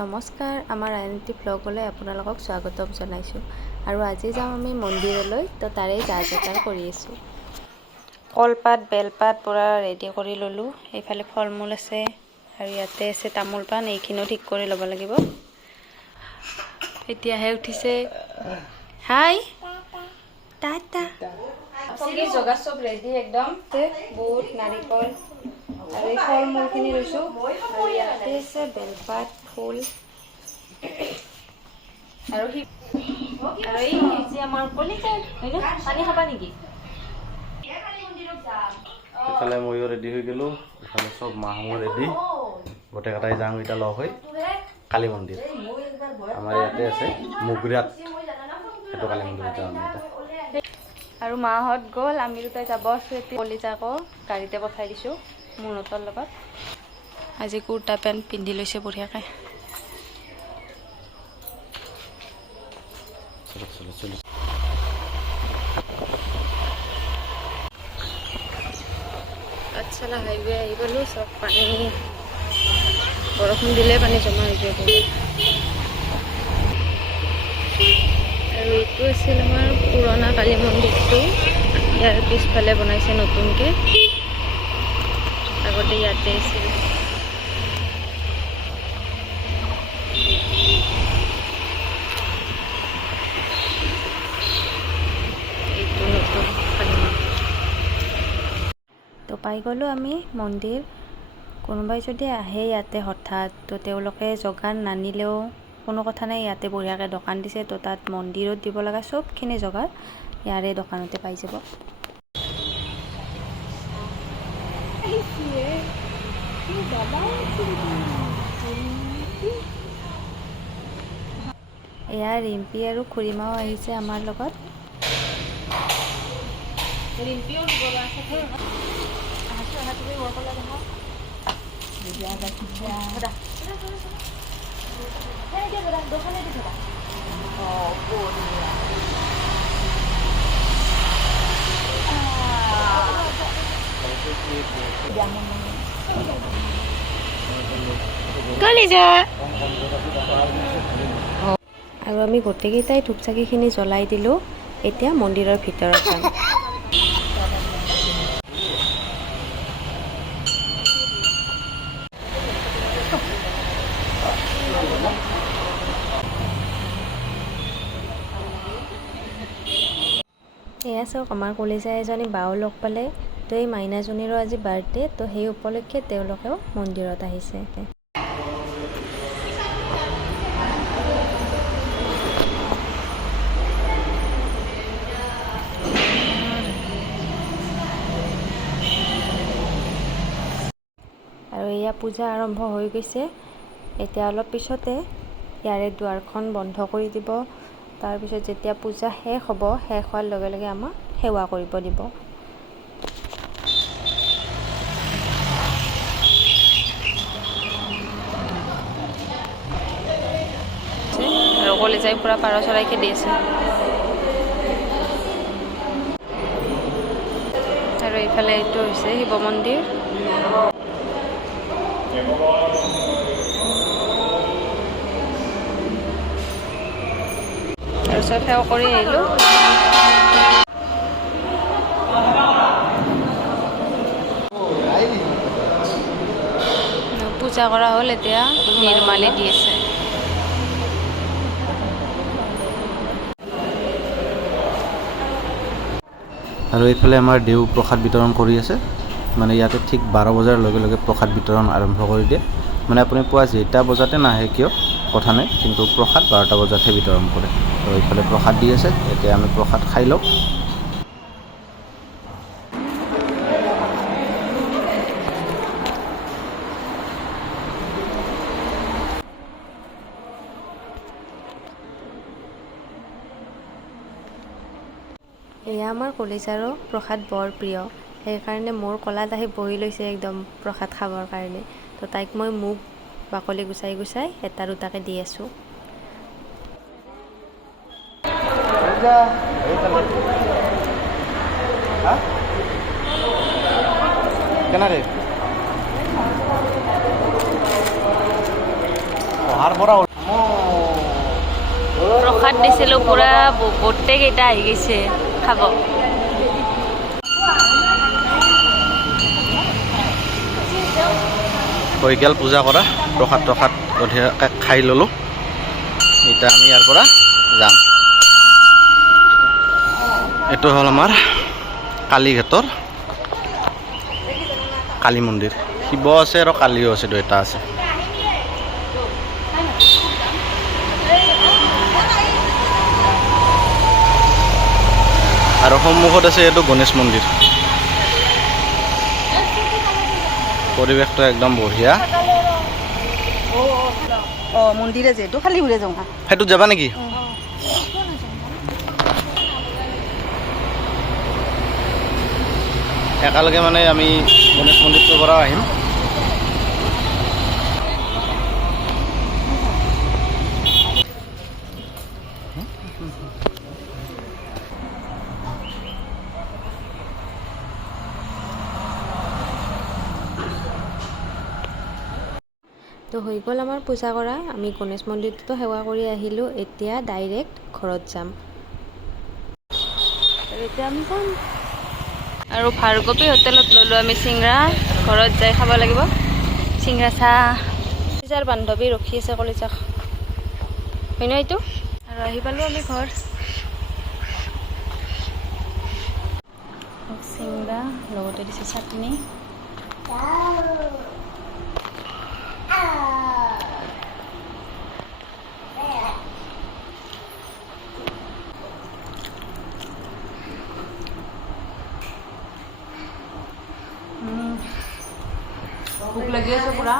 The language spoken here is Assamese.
নমস্কাৰ, আমাৰ আইনটি ব্লগলৈ আপোনালোকক স্বাগতম জনাইছোঁ। আৰু আজি যাওঁ আমি মন্দিৰলৈ, তো তাৰে যা যোগাৰ কৰি আছোঁ। কলপাত বেলপাত পূৰা ৰেডি কৰি ল'লোঁ। এইফালে ফল মূল আছে আৰু ইয়াতে আছে তামোল পাণ, এইখিনিও ঠিক কৰি ল'ব লাগিব। এতিয়াহে উঠিছে। হাই টাটা। যোগাৰ চব ৰেডি একদম। বুট নাৰিকল আৰু এই ফল মূলখিনি লৈছোঁ। আৰু ইয়াতে আছে বেলপাত ফুল আৰু এই যে আমাৰ কলিতা হয়নে, পানী খাবা নেকি? ইফালে ময়ো ৰেডি হৈ গ'লোঁ, ইফালে চব মাহো ৰেডি, গোটেইকেইটাই যাওঁ এতিয়া লগ হৈ কালী মন্দিৰ। আমাৰ ইয়াতে আছে মুগৰাত, সেইটো কালী মন্দিৰত যাওঁ আমি এতিয়া। আৰু মাহঁত গ'ল, আমি দুটাই যাব আছোঁ। এতিয়া কলিতাকো গাড়ীতে পঠাই দিছোঁ মুনতৰ লগত। আজি কুৰ্তা পেণ্ট পিন্ধি লৈছে বঢ়িয়াকৈ। পাঠশালা হাইৱে আহি পালোঁ, চব পানী বৰষুণ দিলে পানী জমা হৈ যায়। আৰু এইটো আছিল আমাৰ পুৰণা কালী মন্দিৰটো, ইয়াৰ পিছফালে বনাইছে নতুনকৈ, আগতে ইয়াতে আছিল। এইটো নতুন কালী মন্দিৰ। তো পাই গ'লোঁ আমি মন্দিৰ। কোনোবাই যদি আহে ইয়াতে হঠাৎ, তো তেওঁলোকে যোগান নানিলেও কোনো কথা নাই, ইয়াতে বঢ়িয়াকৈ দোকান দিছে। তো তাত মন্দিৰত দিব লগা চবখিনি যোগাৰ ইয়াৰে দোকানতে পাই যাব। এয়া ৰিম্পী আৰু খুৰীমাও আহিছে আমাৰ লগত। আৰু আমি গোটেইকেইটাই ধূপ চাকিখিনি জ্বলাই দিলোঁ। এতিয়া মন্দিৰৰ ভিতৰত যাম। এয়া চাওক, আমাৰ কলিজা এজনী বাও লগ পালে। তো এই মাইনাজনীৰো আজি বাৰ্থডে, তো সেই উপলক্ষে তেওঁলোকেও মন্দিৰত আহিছে। আৰু এয়া পূজা আৰম্ভ হৈ গৈছে। এতিয়া অলপ পিছতে ইয়াৰে দুৱাৰখন বন্ধ কৰি দিব। তাৰপিছত যেতিয়া পূজা শেষ হ'ব, শেষ হোৱাৰ লগে লগে আমাক সেৱা কৰিব দিব। আৰু কলিজাই পূৰা পাৰ চৰাই খেদি আছে। আৰু এইফালে এইটো হৈছে শিৱ মন্দিৰ। তাৰপিছত সেৱা কৰি আহিলোঁ। পূজা কৰা হ'ল, এতিয়া নিৰ্মালি দি আছে। আৰু এইফালে আমাৰ দেউ প্ৰসাদ বিতৰণ কৰি আছে। মানে ইয়াতে ঠিক 12 বজাৰ লগে লগে প্ৰসাদ বিতৰণ আৰম্ভ কৰি দিয়ে। মানে আপুনি পুৱা যেইটা বজাতে নাহে কিয় কথা নাই, কিন্তু প্ৰসাদ 12টা বজাতহে বিতৰণ কৰে। তো এইফালে প্ৰসাদ দি আছে, এতিয়া আমি প্ৰসাদ খাই লওঁ। এয়া আমাৰ কলিজাৰো প্ৰসাদ বৰ প্ৰিয়, সেইকাৰণে মোৰ কলাত আহি বহি লৈছে একদম প্ৰসাদ খাবৰ কাৰণে। তো তাইক মই মুগ বাকলি গুচাই গুচাই এটা দুটাকৈ দি আছোঁ। কেনেকৈ প্ৰসাদ দিছিলোঁ পূৰা গোটেইকেইটা আহি গৈছে খাব। হৈ গ'ল পূজা কৰা, প্ৰসাদ ধুনীয়াকৈ খাই ল'লোঁ। এতিয়া আমি ইয়াৰ পৰা যাম। এইটো হ'ল আমাৰ কালীঘাটৰ কালী মন্দিৰ। শিৱ আছে আৰু কালীও আছে, দুটা আছে। আৰু সন্মুখত আছে এইটো গণেশ মন্দিৰ। পৰিৱেশটো একদম বঢ়িয়া। মন্দিৰে যিহেতু খালি ঘূৰে যাওঁ। সেইটোত যাবা নেকি? একেলগে মানে আমি গণেশ মন্দিৰটোৰ পৰা আহিম। তো হৈ গ'ল আমাৰ পূজা কৰা। আমি গণেশ মন্দিৰটোতো সেৱা কৰি আহিলোঁ। এতিয়া ডাইৰেক্ট ঘৰত যাম। এতিয়া আমি যাম। আৰু ভাৰ্গৱী হোটেলত ল'লোঁ আমি চিংৰা। ঘৰত যাই খাব লাগিব চিংৰা চাহ। কলিজাৰ বান্ধৱী ৰখি আছে কলিজাক, হয়নে এইটো? আৰু আহি পালোঁ আমি ঘৰ। চিংৰা লগতে দিছে চাটনি। ভোক লাগি আছে পুৰা।